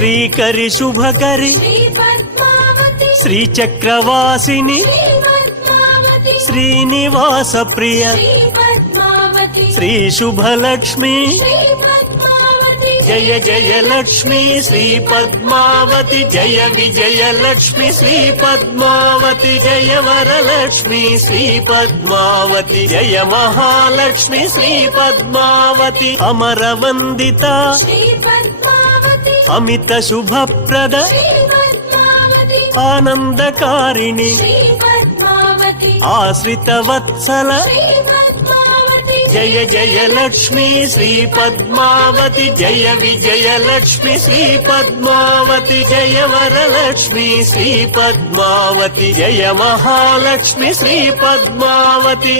Srikari Shubhakari శ్రీచక్రవాసిని Srinivasa Priya Shri Subhalakshmi Jaya Jaya Lakshmi Shri Padmavati Jaya Vijaya Lakshmi Shri Padmavati Jaya Varalakshmi Shri Padmavati Jaya Mahalakshmi Shri Padmavati Amara వందిత Amit Subhaprada ఆనందకారిణి Ashrita Vatsala Jaya Jaya Lakshmi Shri Padmavati Jaya Vijaya Lakshmi Shri Padmavati Jaya Varalakshmi Shri Padmavati Jaya Mahalakshmi Shri Padmavati